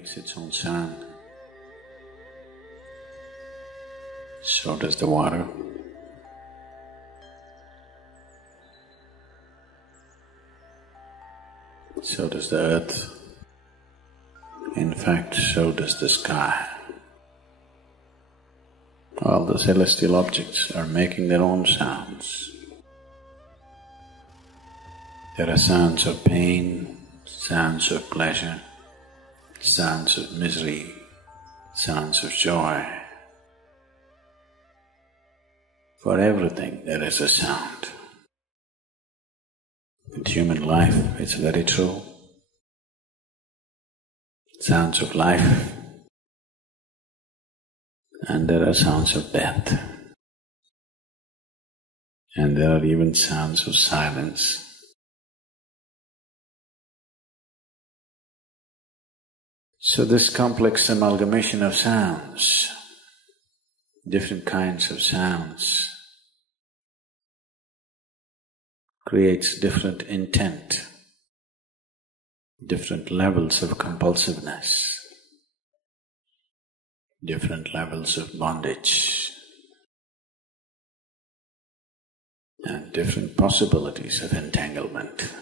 makes its own sound. So does the water. So does the earth. In fact, so does the sky. All the celestial objects are making their own sounds. There are sounds of pain, sounds of pleasure, sounds of misery, sounds of joy. For everything there is a sound. In human life, it's very true. Sounds of life, and there are sounds of death, and there are even sounds of silence. So this complex amalgamation of sounds, different kinds of sounds, creates different intent, different levels of compulsiveness, different levels of bondage, and different possibilities of entanglement.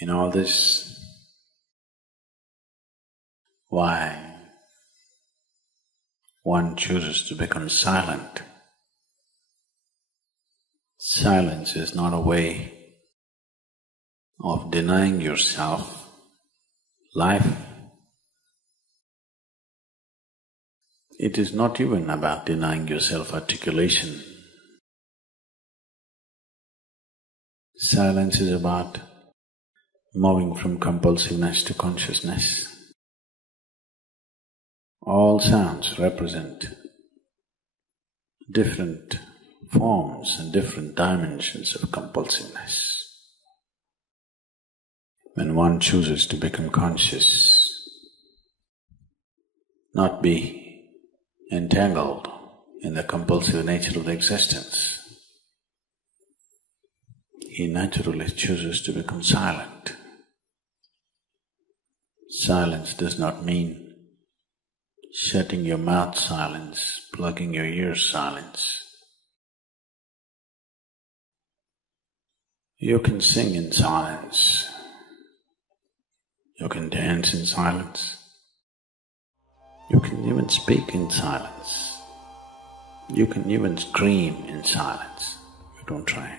In all this, why one chooses to become silent. Silence is not a way of denying yourself life. It is not even about denying yourself articulation. Silence is about moving from compulsiveness to consciousness. All sounds represent different forms and different dimensions of compulsiveness. When one chooses to become conscious, not be entangled in the compulsive nature of the existence, he naturally chooses to become silent. Silence does not mean shutting your mouth silence, plugging your ears silence. You can sing in silence, you can dance in silence, you can even speak in silence, you can even scream in silence. Don't try.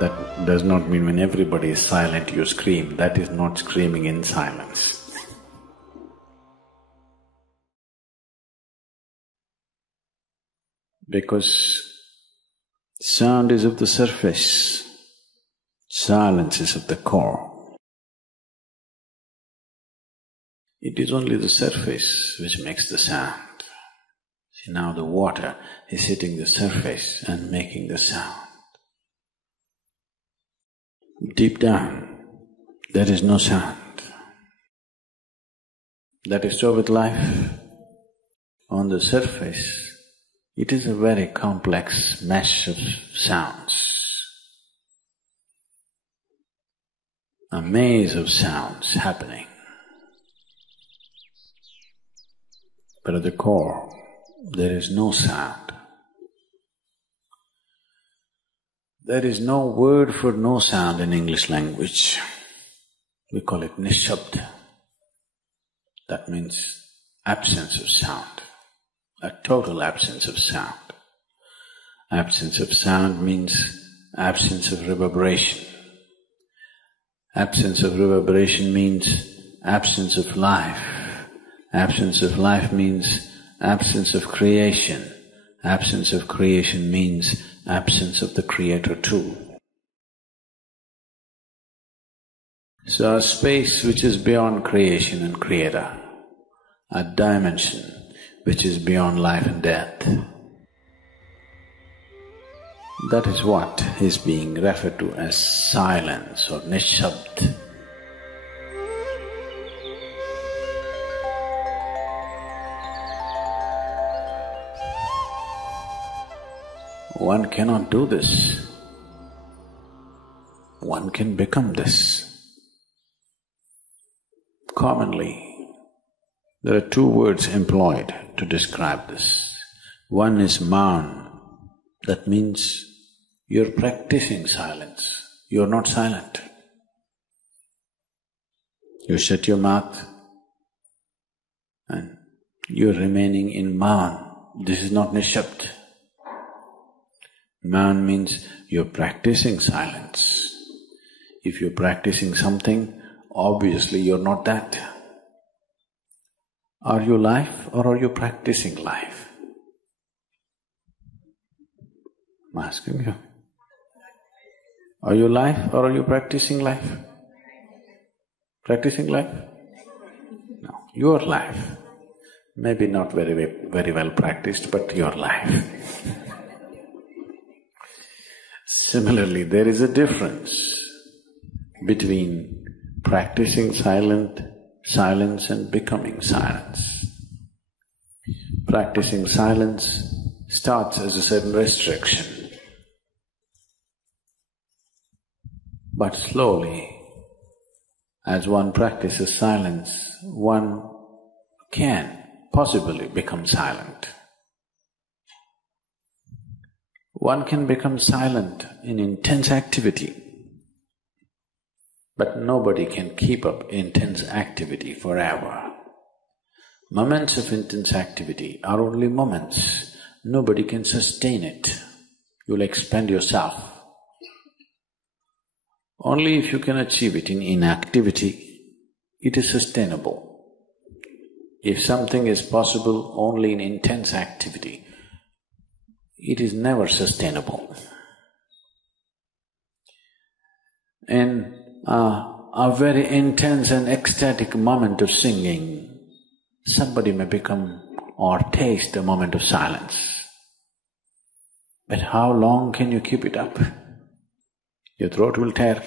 That does not mean when everybody is silent you scream. That is not screaming in silence. Because sound is of the surface, silence is of the core. It is only the surface which makes the sound. See, now the water is hitting the surface and making the sound. Deep down, there is no sound. That is so with life. On the surface, it is a very complex mesh of sounds, a maze of sounds happening. But at the core, there is no sound. There is no word for no sound in English language. We call it nishabd. That means absence of sound, a total absence of sound. Absence of sound means absence of reverberation. Absence of reverberation means absence of life. Absence of life means absence of creation. Absence of creation means absence of the Creator too. So a space which is beyond creation and Creator, a dimension which is beyond life and death, that is what is being referred to as silence or nishabd. One cannot do this. One can become this. Commonly, there are two words employed to describe this. One is Moun, that means you're practicing silence, you're not silent. You shut your mouth and you're remaining in Moun. This is not Nishabd. Moun means you're practicing silence. If you're practicing something, obviously you're not that. Are you life or are you practicing life? I'm asking you. Are you life or are you practicing life? Practicing life? No, your life. Maybe not very well practiced, but your life. Similarly, there is a difference between practicing silence and becoming silence. Practicing silence starts as a certain restriction, but slowly, as one practices silence, one can possibly become silent. One can become silent in intense activity, but nobody can keep up intense activity forever. Moments of intense activity are only moments. Nobody can sustain it. You'll expend yourself. Only if you can achieve it in inactivity, it is sustainable. If something is possible only in intense activity, it is never sustainable. In a very intense and ecstatic moment of singing, somebody may become or taste a moment of silence. But how long can you keep it up? Your throat will tear.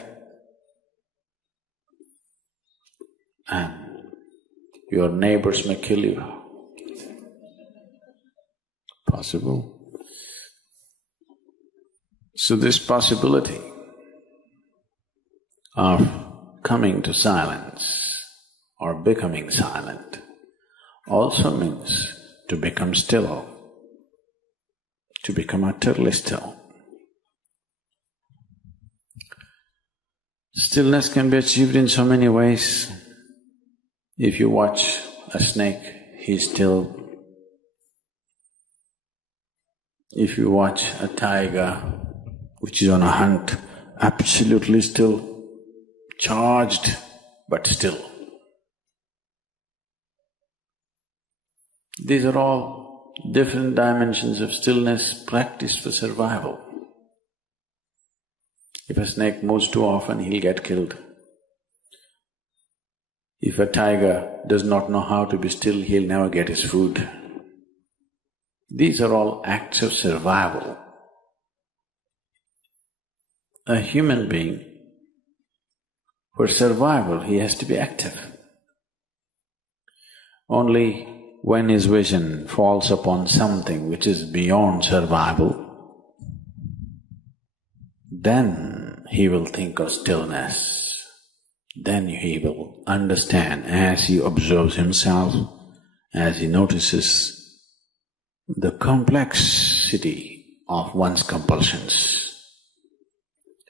And your neighbors may kill you. Possible. So this possibility of coming to silence or becoming silent also means to become still, to become utterly still. Stillness can be achieved in so many ways. If you watch a snake, he's still. If you watch a tiger which is on a hunt, absolutely still, charged but still. These are all different dimensions of stillness practiced for survival. If a snake moves too often, he'll get killed. If a tiger does not know how to be still, he'll never get his food. These are all acts of survival. A human being, for survival, he has to be active. Only when his vision falls upon something which is beyond survival, then he will think of stillness. Then he will understand as he observes himself, as he notices the complexity of one's compulsions.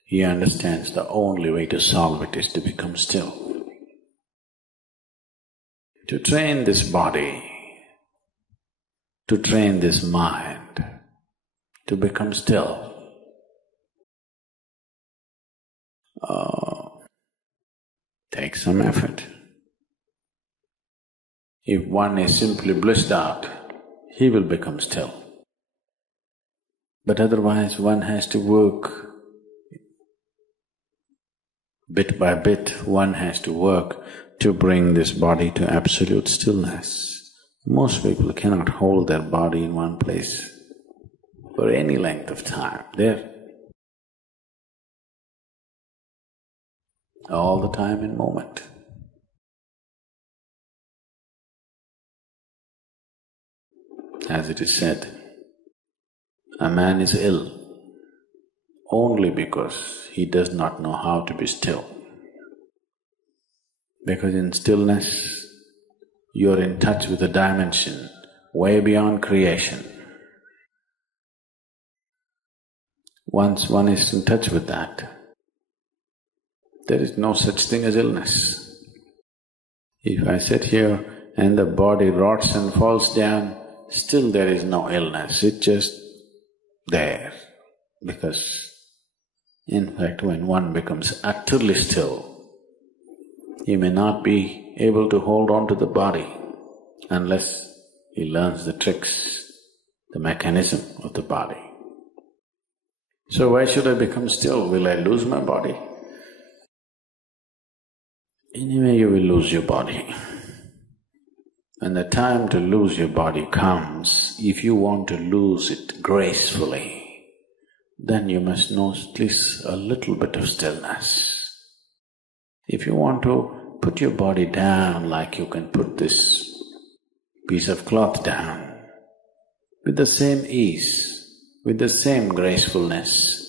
He understands the only way to solve it is to become still. To train this body, to train this mind, to become still. Takes some effort. If one is simply blissed out, he will become still. But otherwise one has to work bit by bit, one has to work to bring this body to absolute stillness. Most people cannot hold their body in one place for any length of time. They're all the time in moment. As it is said, A man is ill only because he does not know how to be still. Because in stillness, you're in touch with a dimension way beyond creation. Once one is in touch with that, there is no such thing as illness. If I sit here and the body rots and falls down, still there is no illness, it's just there. Because in fact, when one becomes utterly still, he may not be able to hold on to the body unless he learns the tricks, the mechanism of the body. So why should I become still? Will I lose my body? Anyway, you will lose your body. When the time to lose your body comes, if you want to lose it gracefully, then you must know at least a little bit of stillness. If you want to put your body down like you can put this piece of cloth down, with the same ease, with the same gracefulness,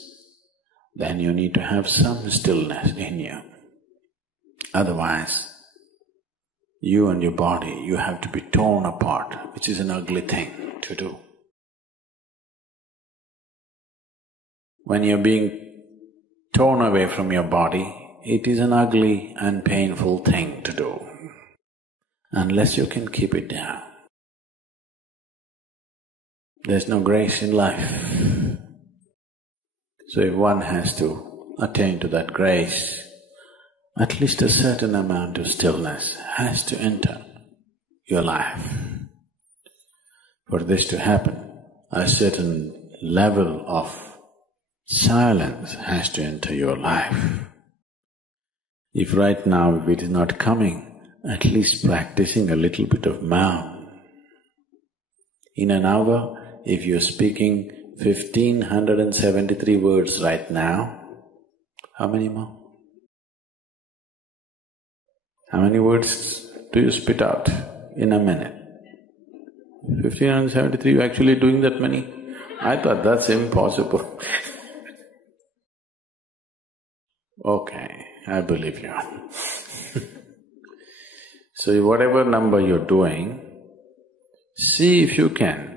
then you need to have some stillness in you. Otherwise, you and your body, you have to be torn apart, which is an ugly thing to do. When you're being torn away from your body, it is an ugly and painful thing to do, unless you can keep it down. There's no grace in life. So if one has to attain to that grace, at least a certain amount of stillness has to enter your life. For this to happen, a certain level of silence has to enter your life. If right now it is not coming, at least practicing a little bit of Moun. In an hour, if you're speaking 1,573 words right now, how many more? How many words do you spit out in a minute? 1,573, you're actually doing that many? I thought that's impossible. Okay, I believe you. So whatever number you're doing, see if you can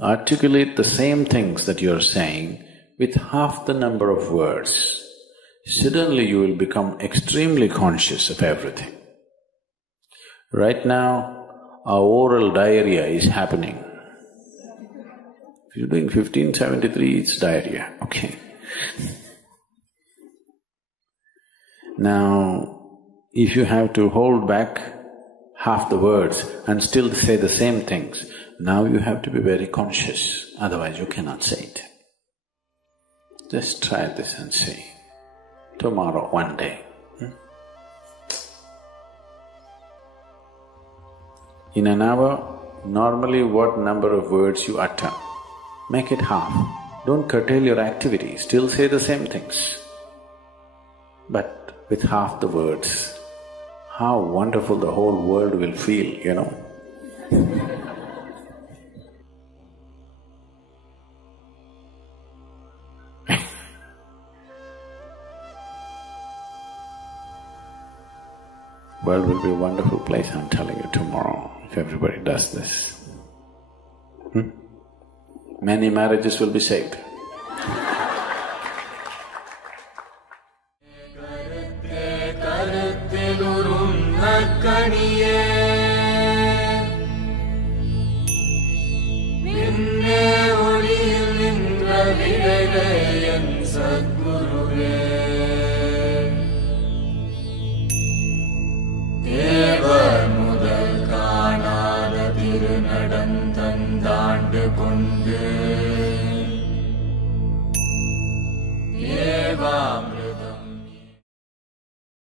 articulate the same things that you're saying with half the number of words. Suddenly you will become extremely conscious of everything. Right now, our oral diarrhea is happening. If you're doing 1573, it's diarrhea, okay. Now, if you have to hold back half the words and still say the same things, now you have to be very conscious, otherwise you cannot say it. Just try this and see. Tomorrow, one day. In an hour, normally what number of words you utter, make it half. Don't curtail your activity, still say the same things, but with half the words. How wonderful the whole world will feel, you know. World will be a wonderful place, I'm telling you, tomorrow, if everybody does this. Many marriages will be saved. Sadhguru